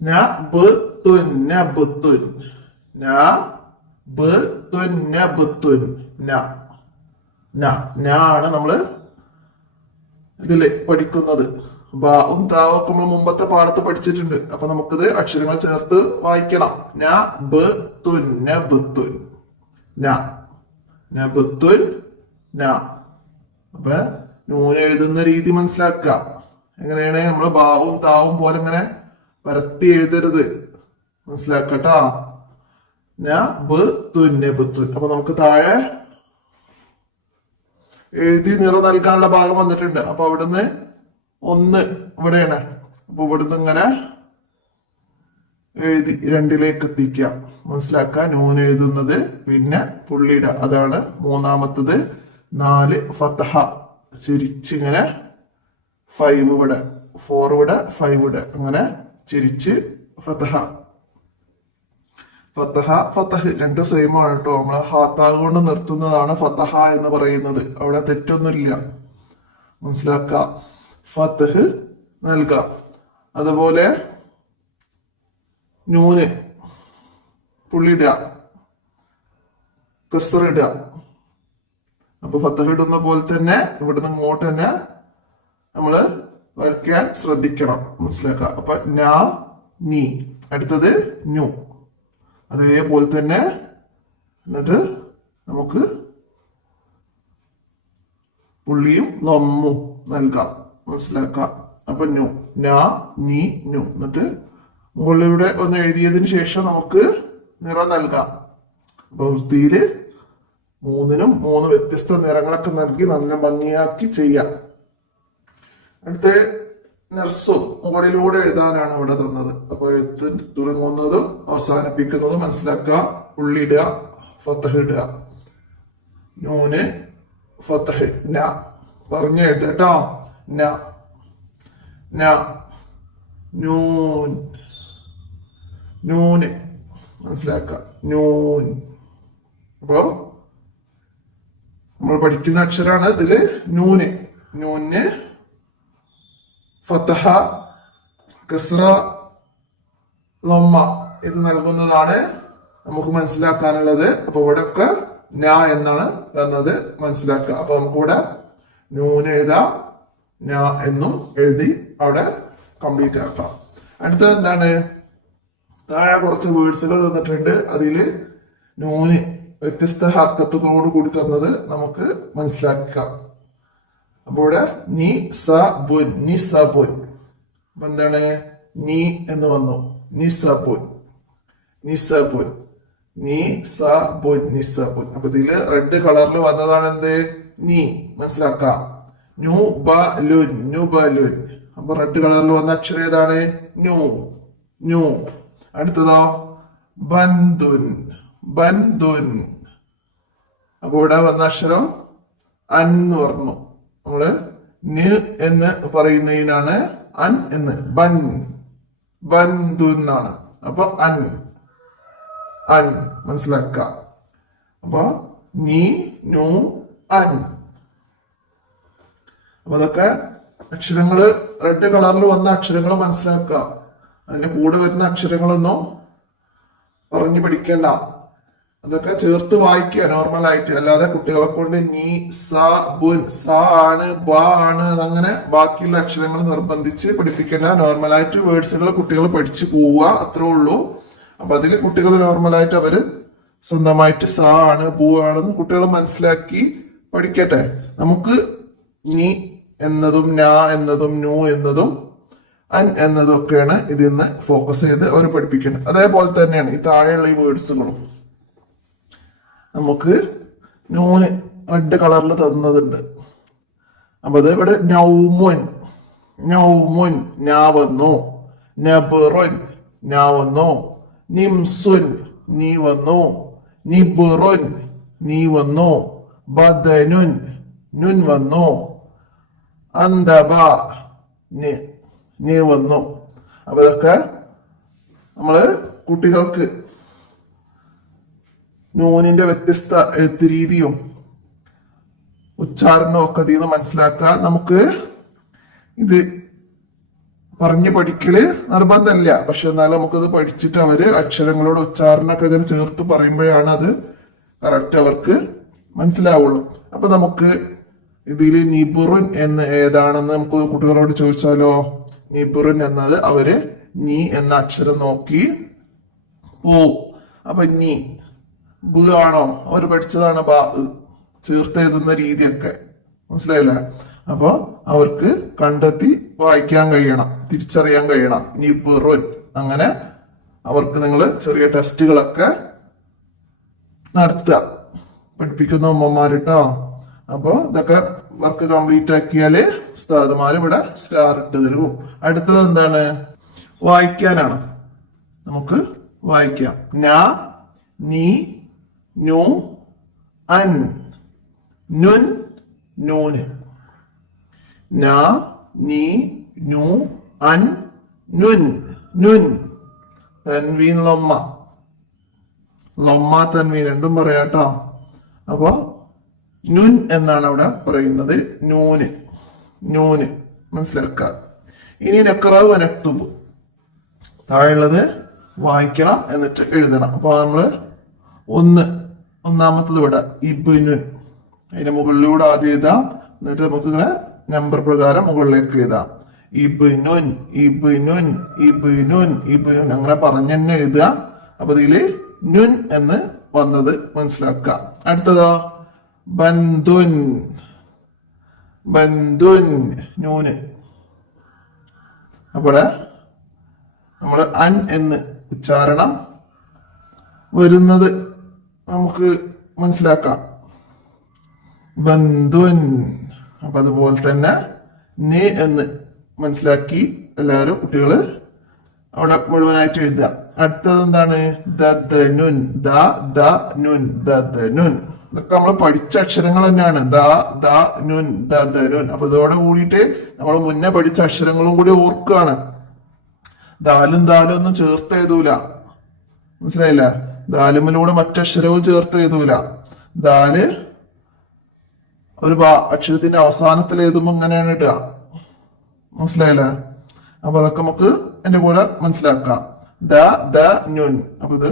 നബ്തുൻ നബ്തുൻ നബ്തുൻ നബ്തുൻ ന ആണ് നമ്മള് ഇതില് പഠിക്കുന്നത്. ബാവും താവും ഒക്കെ നമ്മൾ മുമ്പത്തെ പാഠത്ത് പഠിച്ചിട്ടുണ്ട്. അപ്പൊ നമുക്കിത് അക്ഷരങ്ങൾ ചേർത്ത് വായിക്കണം. നബ്തുൻ നബ്തുൻ നബ്തുൻ അപ്പൊ നൂന് എഴുതുന്ന രീതി മനസ്സിലാക്കുക. എങ്ങനെയാണ് നമ്മള് ബാവും താവും പോലെ ഇങ്ങനെ പരത്തി എഴുതരുത്, മനസ്സിലാക്കട്ടോ. നബ്തുൻ. അപ്പൊ നമുക്ക് താഴെ എഴുതി നിറം നൽകാനുള്ള ഭാഗം വന്നിട്ടുണ്ട്. അപ്പൊ അവിടുന്ന് ഒന്ന് ഇവിടെയാണ്. അപ്പൊ ഇവിടുന്ന് ഇങ്ങനെ എഴുതി രണ്ടിലേക്ക് എത്തിക്കുക, മനസ്സിലാക്കുക. നൂന് എഴുതുന്നത്, പിന്നെ പുള്ളിയിട, അതാണ് മൂന്നാമത്തത്. 4 ഫതഹ ചിരിച്ചിങ്ങനെ 5 ഇവിടെ, 4 ഇവിടെ, 5 ഇവിടെ, അങ്ങനെ ചിരിച്ച് ഫതഹ ഫതഹ് രണ്ടും സെയിം ആണ് കേട്ടോ. നമ്മള് ഹാത്താവ് കൊണ്ട് നിർത്തുന്നതാണ് ഫതഹ എന്ന് പറയുന്നത്. അവിടെ തെറ്റൊന്നുമില്ല, മനസ്സിലാക്കുക. ഫതഹ് നൽകുക. അതുപോലെ നൂന് പുള്ളിയിടുക, കസ്റിടുക. അപ്പൊ ഫതഹ് ഇടുന്ന പോലെ തന്നെ ഇവിടുന്ന് ഇങ്ങോട്ട് തന്നെ നമ്മള് വരയ്ക്കാൻ ശ്രദ്ധിക്കണം, മനസ്സിലാക്കുക. അപ്പൊ നീ, അടുത്തത് നു, അതേപോലെ തന്നെ. എന്നിട്ട് നമുക്ക് പുള്ളിയും ലമ്മും നൽകാം, മനസ്സിലാക്കാം. അപ്പൊ നീ നു. എന്നിട്ട് മുകളിലൂടെ ഒന്ന് എഴുതിയതിന് ശേഷം നമുക്ക് നിറം നൽകാം. അപ്പൊ വൃത്തിയില് 3നും 3 വ്യത്യസ്ത നിറങ്ങളൊക്കെ നൽകി നല്ല ഭംഗിയാക്കി ചെയ്യാം. അടുത്ത നർസും മുകളിലൂടെ എഴുതാനാണ് ഇവിടെ തന്നത്. അപ്പൊ എഴുത്ത് തുടങ്ങുന്നതും അവസാനിപ്പിക്കുന്നതും മനസ്സിലാക്കുക. ഉള്ളിടുക, ഫതഹ് ഇടുക. നൂന് ഫതഹ് പറഞ്ഞ് എഴുതട്ടോ. നൂന് മനസ്സിലാക്കുക. നൂൻ. അപ്പോ നമ്മൾ പഠിക്കുന്ന അക്ഷരാണ് ഇതില് നൂന്. നൂന് ഫതഹ, കസ്റ, ലമ്മ ഇത് നൽകുന്നതാണ് നമുക്ക് മനസ്സിലാക്കാനുള്ളത്. അപ്പൊ ഇവിടെ ഒക്കെ എന്നാണ് വന്നത്, മനസ്സിലാക്കുക. അപ്പൊ നമുക്കിവിടെ നൂന് എഴുതാം, എന്നും എഴുതി അവിടെ കംപ്ലീറ്റ് ആക്കാം. അടുത്തത് എന്താണ്? താഴെ കുറച്ച് വേർഡ്സുകൾ തന്നിട്ടുണ്ട്. അതില് നൂന് വ്യത്യസ്ത ഹർക്കത്തുകളോട് കൂടി തന്നത് നമുക്ക് മനസ്സിലാക്കാം. അപ്പൊ ഇവിടെ നിസബുൻ. അപ്പൊ എന്താണ്? നീ എന്ന് വന്നു. നിസബുൻ. അപ്പൊ ഇതില് റെഡ് കളറിൽ വന്നതാണ് എന്ത്? നീ, മനസ്സിലാക്കാം. നുബലുൻ. അപ്പൊ റെഡ് കളറിൽ വന്ന അക്ഷരം ഏതാണ്? നു. അടുത്തതോ? ബന്ദുൻ. അപ്പൊ ഇവിടെ വന്ന അക്ഷരം എന്ന് പറഞ്ഞു. നമ്മള് ന് എന്ന് പറയുന്നതിനാണ് അൻ എന്ന്. ബന്ദുന്നാണ്. അപ്പൊ അൻ മനസ്സിലാക്കുക. അപ്പൊ നീ നു അൻ. അപ്പൊ അതൊക്കെ അക്ഷരങ്ങള് റെഡ് കളറിൽ വന്ന അക്ഷരങ്ങൾ മനസ്സിലാക്കുക. അതിന്റെ കൂടെ വരുന്ന അക്ഷരങ്ങളൊന്നും പറഞ്ഞു പഠിക്കേണ്ട. അതൊക്കെ ചേർത്ത് വായിക്കുക നോർമൽ ആയിട്ട്. അല്ലാതെ കുട്ടികളെ കൊണ്ട് നീ ബുൻ ആണ് ബ ആണ് അങ്ങനെ ബാക്കിയുള്ള അക്ഷരങ്ങൾ നിർബന്ധിച്ച് പഠിപ്പിക്കേണ്ട. നോർമലായിട്ട് വേർഡ്സുകൾ കുട്ടികൾ പഠിച്ചു പോവുക, അത്രേ ഉള്ളൂ. അപ്പൊ അതിൽ കുട്ടികൾ നോർമലായിട്ട് അവര് സ്വന്തമായിട്ട് ആണ് ബു ആണെന്ന് കുട്ടികൾ മനസ്സിലാക്കി പഠിക്കട്ടെ. നമുക്ക് നീ എന്നതും എന്നതും നു എന്നതും അൻ എന്നതും ഒക്കെയാണ് ഇതിൽ നിന്ന് ഫോക്കസ് ചെയ്ത് അവർ പഠിപ്പിക്കുന്നത്. അതേപോലെ തന്നെയാണ് ഈ താഴെയുള്ള ഈ വേർഡ്സുകളും. നമുക്ക് നൂന് റെഡ് കളറിൽ തന്നതുണ്ട്. അപ്പൊ അത് ഇവിടെ നൗമുൻ ഞാ വന്നു. നബറുൻ ഞാ വന്നു. നിംസുൻ നീ വന്നു. നിബുറുൻ നീ വന്നു. ബദനുൻ നുൻ വന്നു. അന്തബ നീ വന്നു. അപ്പൊ ഇതൊക്കെ നമ്മള് കുട്ടികൾക്ക് നൂനിന്റെ വ്യത്യസ്ത എഴുത്ത് രീതിയും ഉച്ചാരണവും ഒക്കെ ഇതിൽ നിന്ന് മനസ്സിലാക്കുക. നമുക്ക് ഇത് പറഞ്ഞു പഠിക്കല് നിർബന്ധമില്ല. പക്ഷെ എന്നാലും നമുക്കത് പഠിച്ചിട്ട് അവര് അക്ഷരങ്ങളോട് ഉച്ചാരണമൊക്കെ ഇങ്ങനെ ചേർത്ത് പറയുമ്പോഴാണ് അത് കറക്റ്റ് അവർക്ക് മനസ്സിലാവുള്ളൂ. അപ്പൊ നമുക്ക് ഇതില് നിബുറുൻ എന്ന് ഏതാണെന്ന് നമുക്ക് കുട്ടികളോട് ചോദിച്ചാലോ? നിബുറുൻ എന്നത് അവര് നീ എന്ന അക്ഷരം നോക്കി പോവും. അപ്പൊ നീ ബ് ആണോ അവര് പഠിച്ചതാണ് ബാ ചേർത്ത് എഴുതുന്ന രീതിയൊക്കെ മനസ്സിലായില്ലേ? അപ്പൊ അവർക്ക് കണ്ടെത്തി വായിക്കാൻ കഴിയണം, തിരിച്ചറിയാൻ കഴിയണം. നിബുറുൻ അങ്ങനെ അവർക്ക് നിങ്ങൾ ചെറിയ ടെസ്റ്റുകളൊക്കെ നടത്തുക, പഠിപ്പിക്കുന്ന ഉമ്മമാരിട്ടോ. അപ്പൊ ഇതൊക്കെ വർക്ക് കംപ്ലീറ്റ് ആക്കിയാല് ഉസ്താദുമാര് ഇവിടെ സ്റ്റാർ ഇട്ട് തരും. അടുത്തത് എന്താണ്? വായിക്കാനാണ്. നമുക്ക് വായിക്കാം. ഞാ, നീ, നു, അൻ, നുൻ, നൂന്. നാ, നീ, നു, അൻ, നുൻ, നുൻ. തൻവീൻ ലൊമ്മ, ലൊമ്മ തൻവീൻ രണ്ടും പറയാട്ടോ. അപ്പൊ നുൻ എന്നാണ് അവിടെ പറയുന്നത്. നൂന്, നൂന് മനസ്സിലാക്കുക. ഇനി നക്റഉ വ നക്തുബു, താഴെയുള്ളത് വായിക്കണം എന്നിട്ട് എഴുതണം. അപ്പൊ നമ്മള് ഒന്നാമത്തത് ഇവിടെ ഇബ്നുൻ, അതിന്റെ മുകളിലൂടെ ആദ്യം എഴുതാം, എന്നിട്ട് നമുക്ക് ഇങ്ങനെ നമ്പർ പ്രകാരം മുകളിലേക്ക് എഴുതാം. ഇബ്നുൻ, ഇബ്നുൻ, ഇബ്നുൻ, ഇബ്നുൻ അങ്ങനെ പറഞ്ഞു തന്നെ എഴുതുക. അപ്പൊ ഇതില് നുൻ എന്ന് വന്നത് മനസ്സിലാക്കുക. അടുത്തതോ ബന്ദുൻ, ബന്ദുൻ, നൂന്. അപ്പോൾ നമ്മള് അൻ എന്ന് ഉച്ചാരണം വരുന്നത് നമുക്ക് മനസ്സിലാക്കാം. ബന്ദുൻ. അപ്പൊ അതുപോലെ തന്നെ നെ എന്ന് മനസ്സിലാക്കി എല്ലാവരും കുട്ടികള് അവിടെ മുഴുവനായിട്ട് എഴുതുക. അടുത്തത് എന്താണ്? ദദനുൻ, ദനുൻ, ദദനുൻ. ഇതൊക്കെ നമ്മൾ പഠിച്ച അക്ഷരങ്ങൾ തന്നെയാണ്. ദനുൻ, ദദനുൻ. അപ്പൊ ഇതോടെ കൂടിയിട്ട് നമ്മൾ മുന്നേ പഠിച്ച അക്ഷരങ്ങളും കൂടി ഓർക്കുകയാണ്. ദാലും ഒന്നും ചേർത്ത് എഴുതൂല, മനസ്സിലായില്ല? ദാലുമിലൂടെ മറ്റക്ഷരവും ചേർത്ത് എഴുതൂല. ദാല് ഒരു അക്ഷരത്തിന്റെ അവസാനത്തിൽ എഴുതുമ്പോ ഇങ്ങനെയാണ് ഇടുക, മനസ്സിലായില്ലേ? അപ്പൊ അതൊക്കെ നമുക്ക് എന്റെ കൂടെ മനസ്സിലാക്കാം. ദനുൻ. അപ്പൊ ഇത്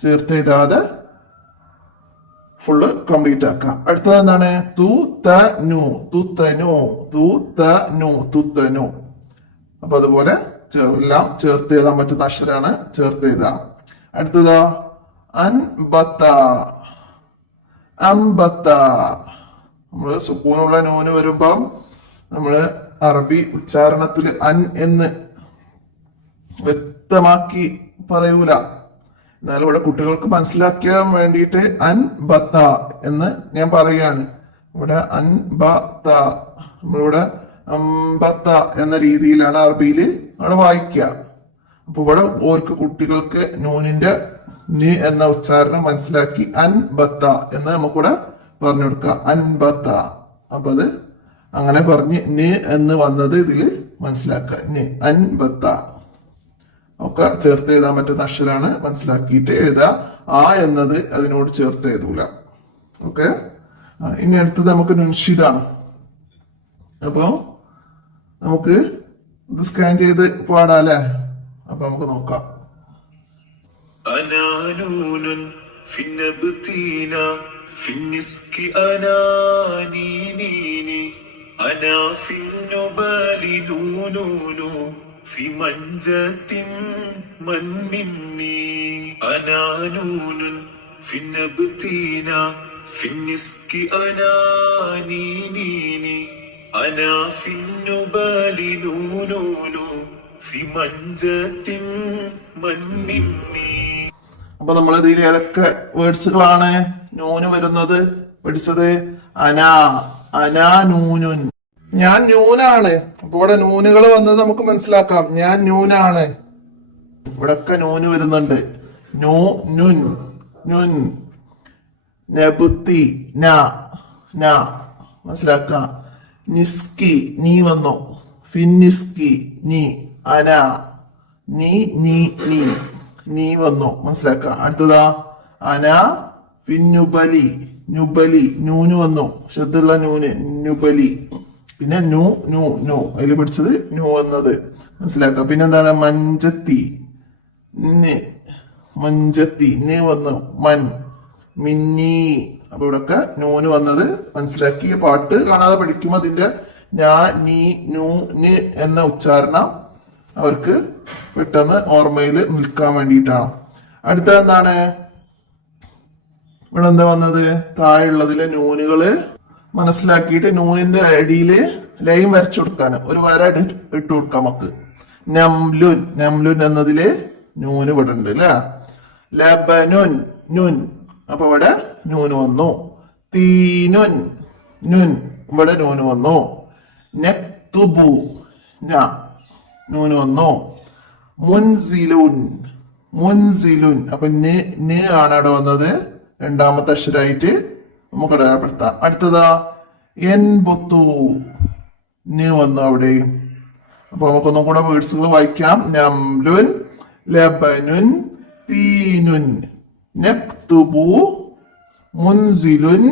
ചേർത്ത് എഴുതാതെ ഫുള്ള് കംപ്ലീറ്റ് ആക്കാം. അടുത്തത് എന്താണ്? തുതനു, തുതനു, തുതനു, തുതനു. അപ്പൊ അതുപോലെ എല്ലാം ചേർത്ത് എഴുതാൻ പറ്റുന്ന അക്ഷരമാണ്, ചേർത്ത് എഴുതാം. അടുത്തതോ അൻബത്ത, അംബത്ത. നമ്മള് സുക്കൂനുള്ള നൂന് വരുമ്പം നമ്മള് അറബി ഉച്ചാരണത്തിൽ അൻ എന്ന് വ്യക്തമാക്കി പറയൂല. എന്നാൽ ഇവിടെ കുട്ടികൾക്ക് മനസ്സിലാക്കാൻ വേണ്ടിയിട്ട് അൻ ബത്ത എന്ന് ഞാൻ പറയുകയാണ്. ഇവിടെ അൻ ബത്ത, നമ്മളിവിടെ അംബത്ത എന്ന രീതിയിലാണ് അറബിയിൽ അവിടെ വായിക്കുക. അപ്പൊ ഇവിടെ ഓർക്ക് കുട്ടികൾക്ക് നൂനിന്റെ നി എന്ന ഉച്ചാരണം മനസ്സിലാക്കി അൻ ബത്ത എന്ന് നമുക്കിവിടെ പറഞ്ഞു കൊടുക്കുക. അൻ ബത്ത. അപ്പൊ അത് അങ്ങനെ പറഞ്ഞ് നി എന്ന് വന്നത് ഇതില് മനസ്സിലാക്കുക. നി അൻ ബത്ത ഒക്കെ ചേർത്ത് എഴുതാൻ പറ്റുന്ന അക്ഷരാണ്, മനസ്സിലാക്കിയിട്ട് എഴുതുക. ആ എന്നത് അതിനോട് ചേർത്ത് എഴുതൂല. ഓക്കെ. ഇനി അടുത്തത് നമുക്ക് നുൻഷിദാണ്. അപ്പൊ നമുക്ക് ഇത് സ്കാൻ ചെയ്ത് പാടാല്ലേ? അപ്പൊ നമുക്ക് നോക്കാം. അനാനൂനുൻ ഫിന്നബ്തീന ഫിന്നിസ്കി അനാനീനീനി അനാ ഫിന്നുബാലി നൂനൂനു في منجة من مني أنا نون في النبتين في النسك أنا نينيني أنا في النبال نون في منجة من مني. അപ്പൊ നമ്മൾ ഇതിൽ ഏതൊക്കെ വേർഡ്സുകളാണ് നൂന് വരുന്നത് പഠിച്ചത്? അനാ, അനാ നൂനുൻ, ഞാൻ ന്യൂനാണ്. അപ്പൊ ഇവിടെ നൂനുകൾ വന്നത് നമുക്ക് മനസ്സിലാക്കാം. ഞാൻ ന്യൂനാണ്. ഇവിടൊക്കെ നൂന് വരുന്നുണ്ട്. നൂ, നുൻ, നുൻ. നബുത്തി, ന, ന മനസ്സിലാക്കാം. നിസ്കി, നീ വന്നു. ഫിന്നിസ്കി, നീ. അന, നീ, നീ, നീ, നീ വന്നു. മനസ്സിലാക്കാം. അടുത്തതാ അന ഫിന്നുബലി, നുബലി, നൂന് വന്നു. ശ്രദ്ധയുള്ള നൂന്, നുബലി. പിന്നെ നു, നു, നു, അതിൽ പഠിച്ചത് നു വന്നത്. മനസ്സിലാക്കുക. പിന്നെന്താണ് മഞ്ചത്തി, മഞ്ചത്തി ന് വന്നു മൻ, മിന്നി. അപ്പൊ ഇവിടൊക്കെ നൂന് വന്നത് മനസ്സിലാക്കി. പാട്ട് കാണാതെ പഠിക്കുമ്പോൾ അതിന്റെ ഞാ നീ നൂ ന് എന്ന ഉച്ചാരണം അവർക്ക് പെട്ടെന്ന് ഓർമ്മയിൽ നിൽക്കാൻ വേണ്ടിയിട്ടാണ്. അടുത്തത് എന്താണ്, ഇവിടെ എന്താ വന്നത്, താഴെയുള്ളതിലെ നൂനുകള് മനസ്സിലാക്കിയിട്ട് നൂനിന്റെ അടിയില് ലൈൻ വരച്ചു കൊടുക്കാൻ ഒരു വര ഇട്ട് കൊടുക്കാം നമുക്ക്. നംലുൻ, നംലുൻ എന്നതില് നൂന് ഇവിടെ ഉണ്ട് അല്ലെ. ലബനുൻ, നുൻ, അപ്പൊ ഇവിടെ നൂന് വന്നു. തീനുൻ, നുൻ, ഇവിടെ നൂന് വന്നു. നക്തുബു, നൂന് വന്നു. മുൻസിലുൻ, മുൻസിലുൻ, അപ്പൊ ന് ആണ് അവിടെ വന്നത്, രണ്ടാമത്തെ അക്ഷരമായിട്ട് നമുക്ക് അടയാളപ്പെടുത്താം. അടുത്തതാ എൻബുത്തു, ന് വന്നു അവിടെ. അപ്പൊ നമുക്കൊന്നും കൂടെ വേർഡ്സുകൾ വായിക്കാം. നംലുൻ, ലബനുൻ, തീനുൻ, നക്തുബു, മുൻസിലുൻ,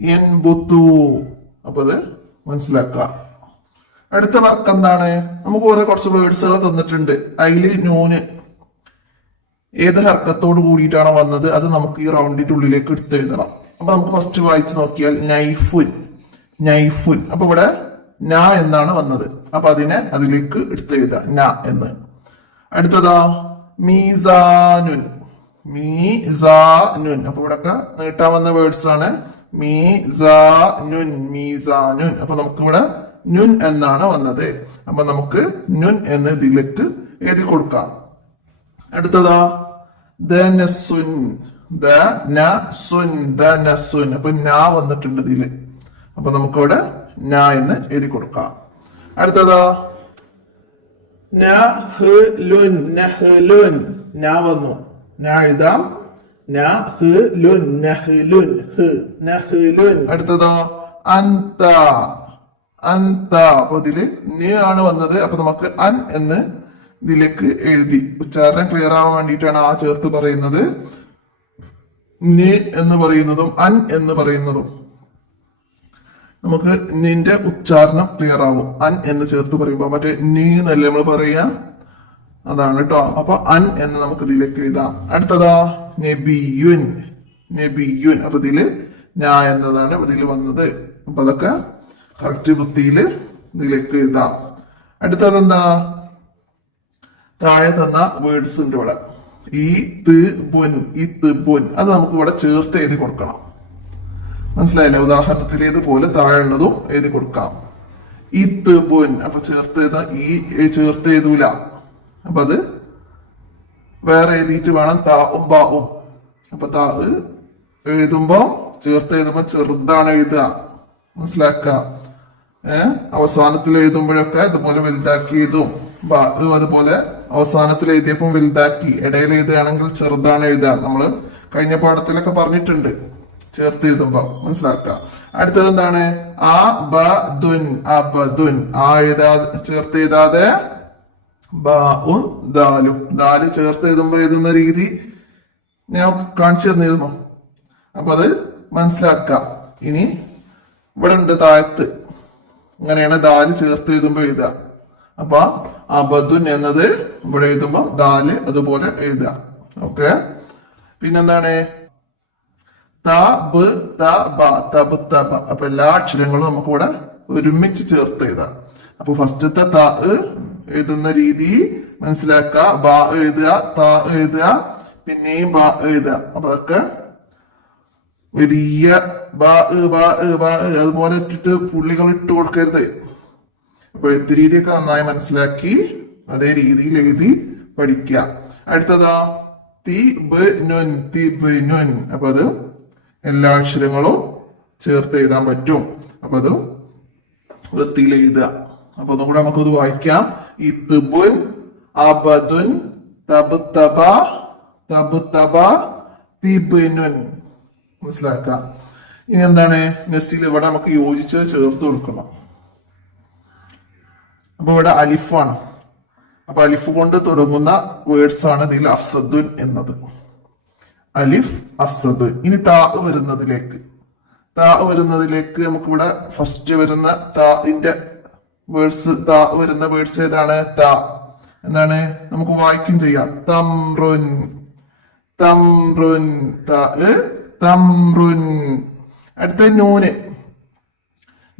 എൻബുത്തു. അപ്പൊ അത് മനസ്സിലാക്കാം. അടുത്ത വർക്ക് എന്താണ്, നമുക്ക് ഓരോ കുറച്ച് വേർഡ്സുകൾ തന്നിട്ടുണ്ട്. അതില് നൂന് ഏത് ഹർക്കത്തോട് കൂടിയിട്ടാണ് വന്നത് അത് നമുക്ക് ഈ റൗണ്ടിന്റെ ഉള്ളിലേക്ക് എടുത്തെഴുതണം. അപ്പൊ നമുക്ക് ഫസ്റ്റ് വായിച്ചു നോക്കിയാൽ നൈഫുൻ, നൈഫുൻ, അപ്പൊ ഇവിടെ ന എന്നാണ് വന്നത്, അപ്പൊ അതിനെ അതിലേക്ക് എടുത്തെഴുതാം ന എന്ന്. അടുത്തതാ മീസാനുൻ, മീസാനുൻ, അപ്പൊ ഇവിടെ നീട്ടാൻ വന്ന വേർഡ്സ് ആണ്. മീസാനുൻ, മീസാനുൻ, അപ്പൊ നമുക്കിവിടെ നുൻ എന്നാണ് വന്നത്, അപ്പൊ നമുക്ക് നുൻ എന്ന് ഇതിലേക്ക് എഴുതി കൊടുക്കാം. അടുത്തതാ ദനസുൻ, ദനസുൻ, ദനസുൻ, അപ്പൊ നാ വന്നിട്ടുണ്ട് ഇതില്, അപ്പൊ നമുക്കിവിടെ നാ എന്ന് എഴുതി കൊടുക്കാം. അടുത്തതാ നഹ്ലുൻ, നഹ്ലുൻ, നാ വന്നു, നാ എഴുതാം. നഹ്ലുൻ, നഹ്ലുൻ, നഹ്ലുൻ. അടുത്തതാ അന്ത, അന്ത, അപ്പൊ ഇതില് ന് ആണ് വന്നത്, അപ്പൊ നമുക്ക് അൻ എന്ന് ഇതിലേക്ക് എഴുതി. ഉച്ചാരണം ക്ലിയർ ആവാൻ വേണ്ടിയിട്ടാണ് ആ ചേർത്ത് പറയുന്നത്. ന് എന്ന് പറയുന്നതും അൻ എന്ന് പറയുന്നതും നമുക്ക് നിന്റെ ഉച്ചാരണം ക്ലിയർ ആവും. അൻ എന്ന് ചേർത്ത് പറയുമ്പോ മറ്റേ നീ എന്നല്ലേ നമ്മൾ പറയാ, അതാണ് കേട്ടോ. അപ്പൊ അൻ എന്ന് നമുക്ക് ഇതിലേക്ക് എഴുതാം. അടുത്തതാ നബിയുൻ, നബിയുൻ, അപ്പൊ ഇതില് ഞാ എന്നതാണ് ഇതിൽ വന്നത്, അപ്പൊ അതൊക്കെ കറക്റ്റ് വൃത്തിയില് ഇതിലേക്ക് എഴുതാം. അടുത്തതെന്താ, താഴെ തന്ന വേർഡ്സ് ഉണ്ട് ഇവിടെ. ഈ ബുൻ, ഈ ബുൻ, അത് നമുക്ക് ഇവിടെ ചേർത്ത് എഴുതി കൊടുക്കണം. മനസ്സിലായില്ലേ? ഉദാഹരണത്തിലേതുപോലെ താഴെയുള്ളതും എഴുതി കൊടുക്കാം. ഈ ബുൻ, അപ്പൊ ചേർത്ത് എഴുതാ, ഈ ചേർത്ത് എഴുതൂല, അപ്പൊ അത് വേറെ എഴുതിയിട്ട് വേണം. താവും ബാവും, അപ്പൊ താ എഴുതുമ്പോ ചേർത്ത് എഴുതുമ്പോ ചെറുതാണ് എഴുതുക, മനസ്സിലാക്ക. അവസാനത്തിൽ എഴുതുമ്പോഴൊക്കെ ഇതുപോലെ വലുതാക്കി എഴുതും. അതുപോലെ അവസാനത്തിൽ എഴുതിയപ്പം വലുതാക്കി, ഇടയിൽ എഴുതുകയാണെങ്കിൽ ചെറുതാണ് എഴുതുക. നമ്മള് കഴിഞ്ഞ പാഠത്തിലൊക്കെ പറഞ്ഞിട്ടുണ്ട് ചേർത്ത് എഴുതുമ്പോ, മനസ്സിലാക്കുക. അടുത്തത് എന്താണ്, ആ ബുൻ, അബദുൻ, ആ ചേർത്ത് എഴുതാതെ ബാഉം ദാലും, ദാല് ചേർത്ത് എഴുതുമ്പോ എഴുതുന്ന രീതി ഞാൻ കാണിച്ചു തന്നിരുന്നു, അപ്പൊ അത് മനസ്സിലാക്കുക. ഇനി ഇവിടെ ഉണ്ട് താഴത്ത്, ഇങ്ങനെയാണ് ദാല് ചേർത്ത് എഴുതുമ്പോ എഴുതുക. അപ്പൊ അബദുൻ എന്നത് ഇവിടെ എഴുതുമ്പോ ദാല് അതുപോലെ എഴുതുക. ഓക്കെ, പിന്നെന്താണ് തബ് തബ, തബ് തബ, അപ്പൊ എല്ലാ അക്ഷരങ്ങളും നമുക്ക് ഇവിടെ ഒരുമിച്ച് ചേർത്ത് എഴുതാം. അപ്പൊ ഫസ്റ്റത്തെ ത എഴുതുന്ന രീതി മനസ്സിലാക്കുക. ബ എഴുതുക, ത എഴുതുക, പിന്നെയും ബ എഴുതുക. അപ്പൊ അതൊക്കെ വലിയ അതുപോലെ ഇട്ടിട്ട് പുള്ളികൾ ഇട്ട് കൊടുക്കരുത്. അപ്പൊ എഴുത്ത് രീതിയൊക്കെ നന്നായി മനസ്സിലാക്കി അതേ രീതിയിൽ എഴുതി പഠിക്കുക. അടുത്തതാ തിബ്നുൻ, തിബ്നുൻ, അപ്പൊ അത് എല്ലാ അക്ഷരങ്ങളും ചേർത്ത് എഴുതാൻ പറ്റും. അപ്പൊ അത് വൃത്തിയിൽ എഴുതുക. അപ്പൊ ഒന്നും കൂടെ നമുക്കത് വായിക്കാം. ഇത്ബുൻ, അബദുൻ, തബ്തബ, തബ്തബ, തിബ്നുൻ, മനസ്സിലാക്കാം. ഇനി എന്താണ് നസിൽ, ഇവിടെ നമുക്ക് യോജിച്ചത് ചേർത്ത് കൊടുക്കണം. അപ്പൊ ഇവിടെ അലിഫാണ്, അപ്പൊ അലിഫ് കൊണ്ട് തുടങ്ങുന്ന വേർഡ്സ് ആണ് ഇതിൽ അസദുൻ എന്നത്. അലിഫ്, അസദുൻ. ഇനി താ വരുന്നതിലേക്ക്, താ വരുന്നതിലേക്ക് നമുക്കിവിടെ ഫസ്റ്റ് വരുന്ന താഇന്റെ വേർഡ്സ് വരുന്ന വേർഡ്സ് ഏതാണ്? ത. എന്താണ്? നമുക്ക് വായിക്കും ചെയ്യാം. തംറുൻ, തംറുൻ, തംറുൻ. അടുത്ത നൂന്,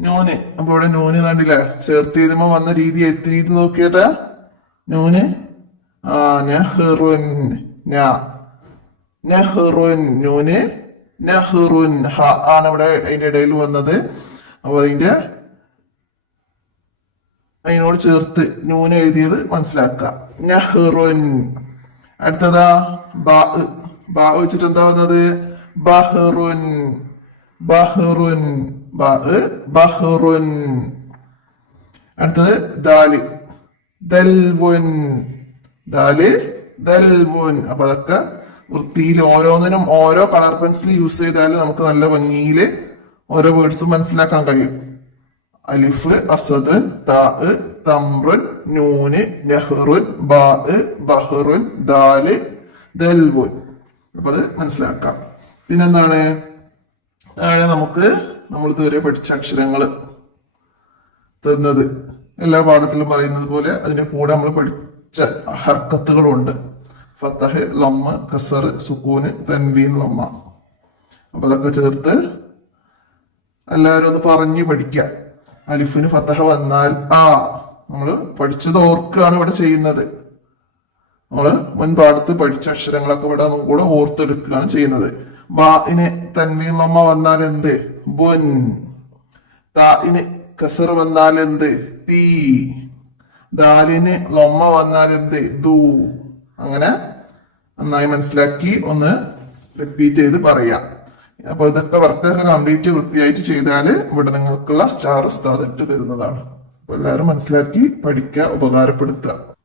നൂന്. അപ്പൊ ഇവിടെ നൂന് കണ്ടില്ലേ? ചേർത്ത് എഴുതുമ്പോ വന്ന രീതി, എഴുത്ത് രീതി നോക്കിയിട്ട് നൂന്. നെഹ്റുൻ, നെഹ്റുൻ, നൂന് നെഹ്റുൻ. ഹ ആണ് ഇവിടെ അതിന്റെ ഇടയിൽ വന്നത്. അപ്പൊ അതിനോട് ചേർത്ത് നൂന് എഴുതിയത് മനസ്സിലാക്കുക. നെഹ്റുൻ. അടുത്തതാ ബാ. ബാ വെച്ചിട്ട് എന്താ വന്നത്? ബഹ്റുൻ, ബഹ്റുൻ, ബഹ്റുൻ. അടുത്തത് ദാല്, ദൽവുൻ, ദാല്, ദൽവുൻ. അപ്പൊ അതൊക്കെ വൃത്തിയിൽ ഓരോന്നിനും ഓരോ കളർ പെൻസിൽ യൂസ് ചെയ്താൽ നമുക്ക് നല്ല ഭംഗിയിൽ ഓരോ വേർഡ്സും മനസ്സിലാക്കാൻ കഴിയും. അലിഫ്, അസദുൻ, താ, തംറുൻ, നൂന്, നെഹ്റുൻ, ബാ, ബഹ്റുൻ, ദാല്, ദൽവുൻ. അപ്പൊ അത് മനസ്സിലാക്കാം. പിന്നെന്താണ് താഴെ നമുക്ക് നമ്മൾ ഇതുവരെ പഠിച്ച അക്ഷരങ്ങൾ തന്നത്. എല്ലാ പാഠത്തിലും പറയുന്നത് പോലെ അതിന്റെ കൂടെ നമ്മൾ പഠിച്ച ഹർക്കത്തുകളുണ്ട്. ഫത്തഹ്, ലമ്മ, കസർ, സുക്കൂന്, തൻവീൻ, ലമ്മ. അപ്പൊ അതൊക്കെ ചേർത്ത് എല്ലാവരും ഒന്ന് പറഞ്ഞു പഠിക്കുക. അലിഫിന് ഫത്തഹ വന്നാൽ ആ, നമ്മൾ പഠിച്ചത് ഓർക്കുകയാണ് ഇവിടെ ചെയ്യുന്നത്. നമ്മള് മുൻപാടത്ത് പഠിച്ച അക്ഷരങ്ങളൊക്കെ ഇവിടെ ഒന്നും കൂടെ ഓർത്തെടുക്കുകയാണ് ചെയ്യുന്നത്. ബാഇന് തൻവീൻ ലമ്മ വന്നാൽ എന്ത്? ബുൻ. താഇന് കസർ വന്നാൽ എന്ത്? തീ. ദാലിന് ലമ്മ വന്നാൽ എന്ത്? ദൂ. അങ്ങനെ നന്നായി മനസ്സിലാക്കി ഒന്ന് റിപ്പീറ്റ് ചെയ്ത് പറയാം. അപ്പൊ ഇതൊക്കെ വർക്കൊക്കെ കംപ്ലീറ്റ് വൃത്തിയായിട്ട് ചെയ്താല് ഇവിടെ നിങ്ങൾക്കുള്ള സ്റ്റാർ ഉസ്താദ് ഇട്ട് തരുന്നതാണ്. അപ്പൊ എല്ലാവരും മനസ്സിലാക്കി പഠിക്കുക, ഉപകാരപ്പെടുത്തുക.